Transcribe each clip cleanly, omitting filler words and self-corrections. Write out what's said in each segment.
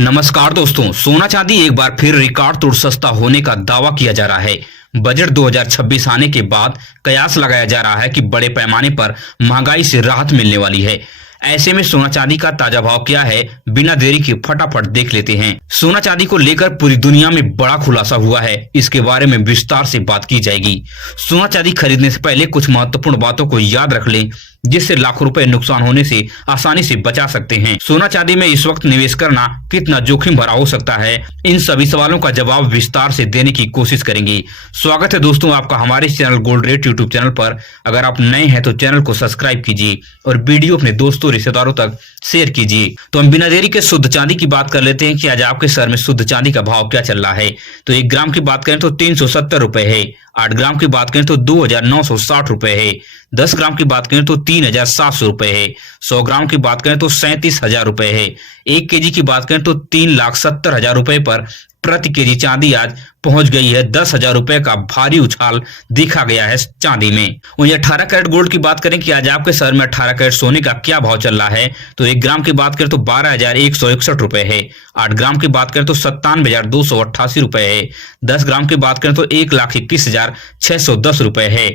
नमस्कार दोस्तों, सोना चांदी एक बार फिर रिकॉर्ड तोड़ सस्ता होने का दावा किया जा रहा है। बजट 2026 आने के बाद कयास लगाया जा रहा है कि बड़े पैमाने पर महंगाई से राहत मिलने वाली है। ऐसे में सोना चांदी का ताजा भाव क्या है, बिना देरी के फटाफट देख लेते हैं। सोना चांदी को लेकर पूरी दुनिया में बड़ा खुलासा हुआ है, इसके बारे में विस्तार से बात की जाएगी। सोना चांदी खरीदने से पहले कुछ महत्वपूर्ण बातों को याद रख लें, जिससे लाखों रुपए नुकसान होने से आसानी से बचा सकते हैं। सोना चांदी में इस वक्त निवेश करना कितना जोखिम भरा हो सकता है, इन सभी सवालों का जवाब विस्तार से देने की कोशिश करेंगे। स्वागत है दोस्तों आपका हमारे channel gold rate YouTube channel पर। अगर आप नए हैं तो चैनल को सब्सक्राइब कीजिए और वीडियो अपने दोस्तों रिश्तेदारों तक शेयर कीजिए। तो हम बिना देरी के शुद्ध चांदी की बात कर लेते हैं कि आज आपके शहर में शुद्ध चांदी का भाव क्या चल रहा है। तो 1 ग्राम की बात करें तो 370 रुपए है। 8 ग्राम की बात करें तो 2960 रुपए है। 10 ग्राम की बात करें तो 3700 रुपए है। 100 ग्राम की बात करें तो 37,000 रुपए है। 1 केजी की बात करें तो 3,70,000 रुपए पर प्रति केजी चांदी आज पहुंच गई है। 10,000 रुपए का भारी उछाल देखा गया है चांदी में। वहीं 18 कैरेट गोल्ड की बात करें कि आज आपके शहर में 18 कैरेट सोने का क्या भाव चल रहा है। तो 1 ग्राम की बात करें तो 12,161 रुपए है। 8 ग्राम की बात करें तो 97,288 रुपए है। 10 ग्राम की बात करें तो 1,21,610 रुपए है।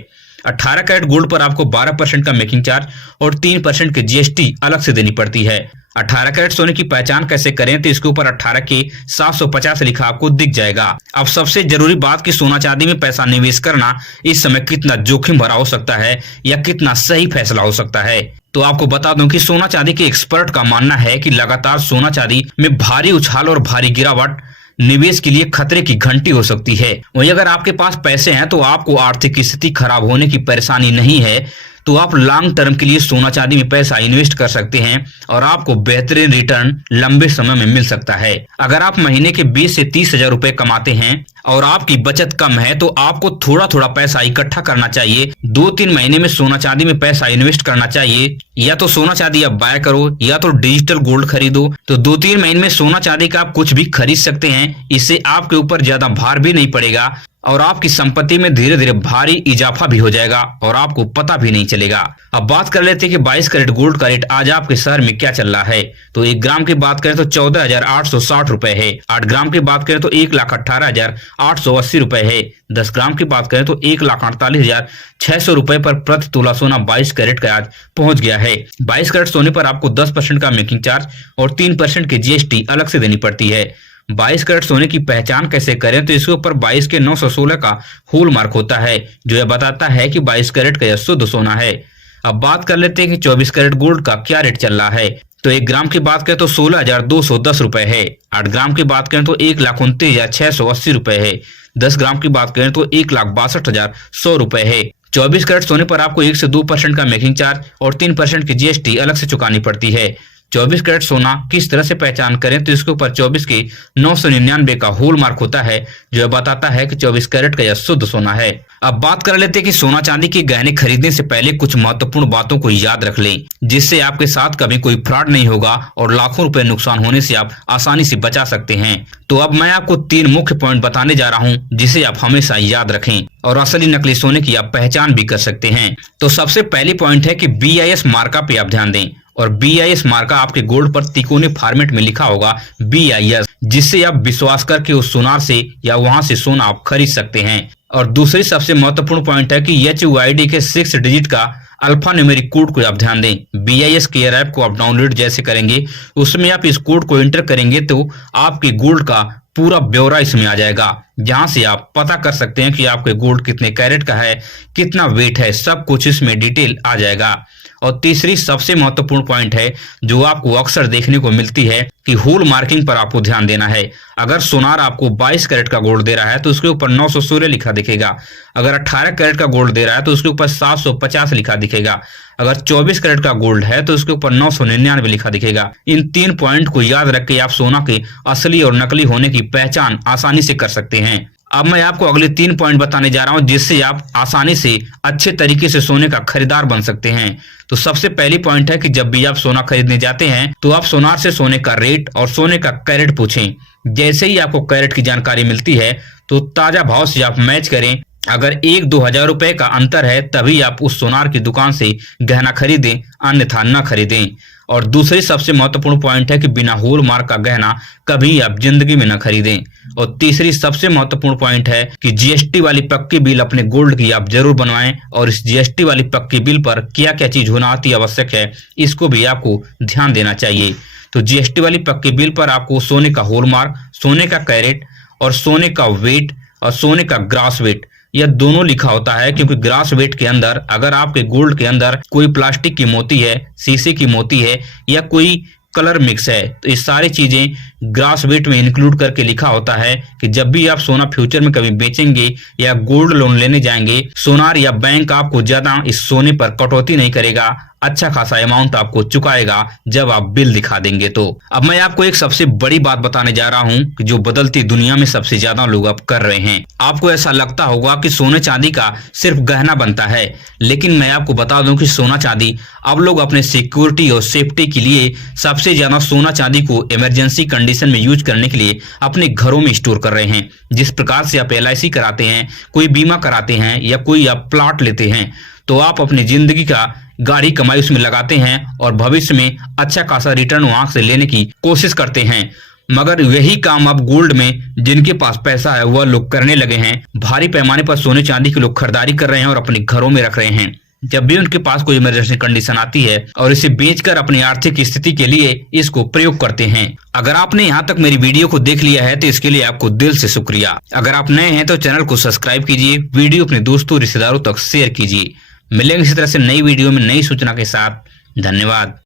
18 कैरेट गोल्ड पर आपको 12% का मेकिंग चार्ज और 3% की जीएसटी अलग से देनी पड़ती है। 18 कैरेट सोने की पहचान कैसे करें, तो इसके ऊपर 18 के 750 लिखा आपको दिख जाएगा। अब सबसे जरूरी बात कि सोना चांदी में पैसा निवेश करना इस समय कितना जोखिम भरा हो सकता है या कितना सही फैसला हो सकता है। तो आपको बता दूं कि सोना चांदी के एक्सपर्ट का मानना है कि लगातार सोना चांदी में भारी उछाल और भारी गिरावट निवेश के लिए खतरे की घंटी हो सकती है। वहीं अगर आपके पास पैसे हैं तो आपको आर्थिक स्थिति खराब होने की परेशानी नहीं है, तो आप लॉन्ग टर्म के लिए सोना चांदी में पैसा इन्वेस्ट कर सकते हैं और आपको बेहतरीन रिटर्न लंबे समय में मिल सकता है। अगर आप महीने के 20 से 30,000 रुपए कमाते हैं और आपकी बचत कम है तो आपको थोड़ा थोड़ा पैसा इकट्ठा करना चाहिए। 2-3 महीने में सोना चांदी में पैसा इन्वेस्ट करना चाहिए। या तो सोना चांदी आप बाय करो या तो डिजिटल गोल्ड खरीदो। तो 2-3 महीने में सोना चांदी का आप कुछ भी खरीद सकते हैं। इससे आपके ऊपर ज्यादा भार भी नहीं पड़ेगा और आपकी संपत्ति में धीरे धीरे भारी इजाफा भी हो जाएगा और आपको पता भी नहीं चलेगा। अब बात कर लेते हैं कि 22 कैरेट गोल्ड का रेट आज आपके शहर में क्या चल रहा है। तो 1 ग्राम की बात करें तो 14,860 रुपए है। 8 ग्राम की बात करें तो 1,18,880 रुपए है। 10 ग्राम की बात करें तो 1,48,600 रुपए पर प्रति तोला सोना 22 कैरेट का आज पहुंच गया है। 22 कैरेट सोने पर आपको 10% का मेकिंग चार्ज और 3% की जीएसटी अलग से देनी पड़ती है। 22 कैरेट सोने की पहचान कैसे करें, तो इसके ऊपर 22 के 916 का होल मार्क होता है, जो यह बताता है कि 22 कैरेट का यह शुद्ध सोना है। अब बात कर लेते हैं कि 24 कैरेट गोल्ड का क्या रेट चल रहा है। तो 1 ग्राम की बात करें तो 16,210 रुपए है। 8 ग्राम की बात करें तो 1,29,680 रुपए है। 10 ग्राम की बात करें तो 1,62,100 रुपए है। 24 कैरेट सोने पर आपको 1 से 2% का मेकिंग चार्ज और 3% की जीएसटी अलग से चुकानी पड़ती है। 24 कैरेट सोना किस तरह से पहचान करें, तो इसके ऊपर 24 के 999 का होल मार्क होता है, जो बताता है कि 24 कैरेट का यह शुद्ध सोना है। अब बात कर लेते हैं कि सोना चांदी के गहने खरीदने से पहले कुछ महत्वपूर्ण बातों को याद रख लें, जिससे आपके साथ कभी कोई फ्रॉड नहीं होगा और लाखों रुपए नुकसान होने से आप आसानी से बचा सकते हैं। तो अब मैं आपको 3 मुख्य पॉइंट बताने जा रहा हूं, जिसे आप हमेशा याद रखें और असली नकली सोने की आप पहचान भी कर सकते हैं। तो सबसे पहली पॉइंट है कि BIS मार्का पे आप ध्यान दें। और BIS मार्का आपके गोल्ड पर तिकोने फॉर्मेट में लिखा होगा BIS, जिससे आप विश्वास करके उस सुनार से या वहां से सोना आप खरीद सकते हैं। और दूसरी सबसे महत्वपूर्ण पॉइंट है कि HUID के 6 डिजिट का अल्फा न्यूमेरिक कोड को आप ध्यान दें। BIS केयर ऐप को आप डाउनलोड जैसे करेंगे, उसमें आप इस कोड को एंटर करेंगे तो आपके गोल्ड का पूरा ब्यौरा इसमें आ जाएगा, जहां से आप पता कर सकते हैं कि आपके गोल्ड कितने कैरेट का है, कितना वेट है, सब कुछ इसमें डिटेल आ जाएगा। और तीसरी सबसे महत्वपूर्ण पॉइंट है जो आपको अक्सर देखने को मिलती है कि होल मार्किंग पर आपको ध्यान देना है। अगर सोनार आपको 22 कैरेट का गोल्ड दे रहा है तो उसके ऊपर 916 लिखा दिखेगा। अगर 18 कैरेट का गोल्ड दे रहा है तो उसके ऊपर 750 लिखा दिखेगा। अगर 24 कैरेट का गोल्ड है तो उसके ऊपर 999 लिखा दिखेगा। इन 3 पॉइंट को याद रख के आप सोना के असली और नकली होने की पहचान आसानी से कर सकते हैं। अब मैं आपको अगले 3 पॉइंट बताने जा रहा हूं, जिससे आप आसानी से अच्छे तरीके से सोने का खरीदार बन सकते हैं। तो सबसे पहली पॉइंट है कि जब भी आप सोना खरीदने जाते हैं तो आप सोनार से सोने का रेट और सोने का कैरेट पूछें। जैसे ही आपको कैरेट की जानकारी मिलती है तो ताजा भाव से आप मैच करें। अगर 1-2 हजार रुपए का अंतर है तभी आप उस सोनार की दुकान से गहना खरीदें, अन्यथा न खरीदें। और दूसरी सबसे महत्वपूर्ण पॉइंट है कि बिना हॉलमार्क का गहना कभी आप जिंदगी में न खरीदें। और तीसरी सबसे महत्वपूर्ण पॉइंट है कि जीएसटी वाली पक्की बिल अपने गोल्ड की आप जरूर बनवाएं। और इस जीएसटी वाली पक्की बिल पर क्या क्या चीज होना अति आवश्यक है, इसको भी आपको ध्यान देना चाहिए। तो जीएसटी वाली पक्की बिल पर आपको सोने का हॉलमार्क, सोने का कैरेट और सोने का वेट और सोने का ग्रास वेट, यह दोनों लिखा होता है। क्योंकि ग्रास वेट के अंदर अगर आपके गोल्ड के अंदर कोई प्लास्टिक की मोती है, शीशे की मोती है या कोई कलर मिक्स है, तो ये सारी चीजें ग्रास वेट में इंक्लूड करके लिखा होता है कि जब भी आप सोना फ्यूचर में कभी बेचेंगे या गोल्ड लोन लेने जाएंगे, सोनार या बैंक आपको ज्यादा इस सोने पर कटौती नहीं करेगा, अच्छा खासा अमाउंट आपको चुकाएगा जब आप बिल दिखा देंगे। तो अब मैं आपको एक सबसे बड़ी बात बताने जा रहा हूं कि जो बदलती दुनिया में सबसे ज्यादा लोग अब कर रहे हैं। आपको ऐसा लगता होगा कि सोने चांदी का सिर्फ गहना बनता है, लेकिन मैं आपको बता दूं कि सोना चांदी अब लोग अपने सिक्योरिटी और सेफ्टी के लिए सबसे ज्यादा सोना चांदी को इमरजेंसी कंडीशन में यूज करने के लिए अपने घरों में स्टोर कर रहे हैं। जिस प्रकार से आप LIC कराते हैं, कोई बीमा कराते हैं या कोई आप प्लॉट लेते हैं, तो आप अपनी जिंदगी का गाढ़ी कमाई उसमें लगाते हैं और भविष्य में अच्छा खासा रिटर्न वहां से लेने की कोशिश करते हैं। मगर यही काम अब गोल्ड में जिनके पास पैसा है वह लोग करने लगे हैं। भारी पैमाने पर सोने चांदी के लोग खरीदारी कर रहे हैं और अपने घरों में रख रहे हैं। जब भी उनके पास कोई इमरजेंसी कंडीशन आती है और इसे बेचकर अपनी आर्थिक स्थिति के लिए इसको प्रयोग करते हैं। अगर आपने यहाँ तक मेरी वीडियो को देख लिया है तो इसके लिए आपको दिल से शुक्रिया। अगर आप नए हैं तो चैनल को सब्सक्राइब कीजिए, वीडियो अपने दोस्तों रिश्तेदारों तक शेयर कीजिए। मिलेंगे इसी तरह से नई वीडियो में नई सूचना के साथ। धन्यवाद।